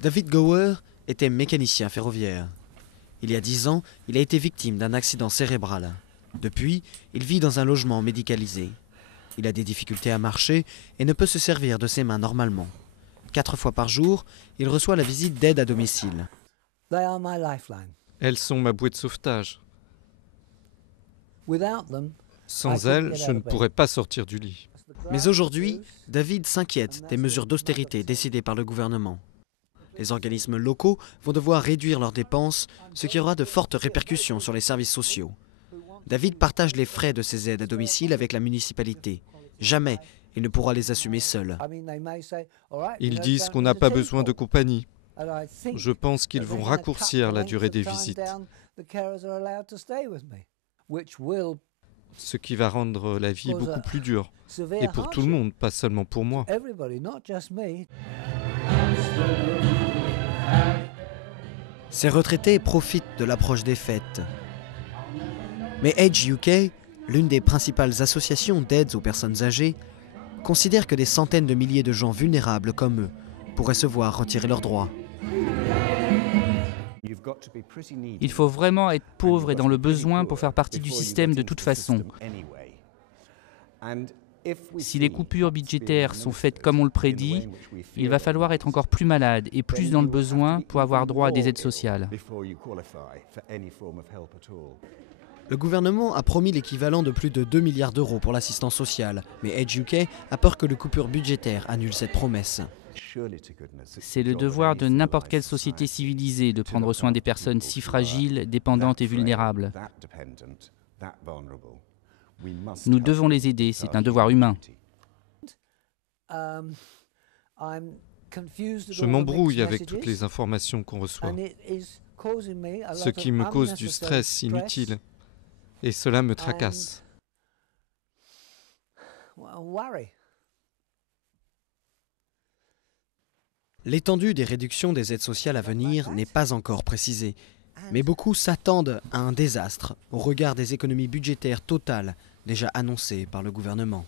David Gower était mécanicien ferroviaire. Il y a 10 ans, il a été victime d'un accident cérébral. Depuis, il vit dans un logement médicalisé. Il a des difficultés à marcher et ne peut se servir de ses mains normalement. 4 fois par jour, il reçoit la visite d'aide à domicile. Elles sont ma bouée de sauvetage. Sans elles, je ne pourrais pas sortir du lit. Mais aujourd'hui, David s'inquiète des mesures d'austérité décidées par le gouvernement. Les organismes locaux vont devoir réduire leurs dépenses, ce qui aura de fortes répercussions sur les services sociaux. David partage les frais de ses aides à domicile avec la municipalité. Jamais il ne pourra les assumer seul. Ils disent qu'on n'a pas besoin de compagnie. Je pense qu'ils vont raccourcir la durée des visites, ce qui va rendre la vie beaucoup plus dure. Et pour tout le monde, pas seulement pour moi. Ces retraités profitent de l'approche des fêtes. Mais Age UK, l'une des principales associations d'aide aux personnes âgées, considère que des centaines de milliers de gens vulnérables comme eux pourraient se voir retirer leurs droits. Il faut vraiment être pauvre et dans le besoin pour faire partie du système de toute façon. Si les coupures budgétaires sont faites comme on le prédit, il va falloir être encore plus malade et plus dans le besoin pour avoir droit à des aides sociales. Le gouvernement a promis l'équivalent de plus de 2 milliards d'euros pour l'assistance sociale, mais Age UK a peur que les coupures budgétaires annulent cette promesse. C'est le devoir de n'importe quelle société civilisée de prendre soin des personnes si fragiles, dépendantes et vulnérables. Nous devons les aider, c'est un devoir humain. Je m'embrouille avec toutes les informations qu'on reçoit, ce qui me cause du stress inutile, et cela me tracasse. L'étendue des réductions des aides sociales à venir n'est pas encore précisée, mais beaucoup s'attendent à un désastre au regard des économies budgétaires totales déjà annoncées par le gouvernement.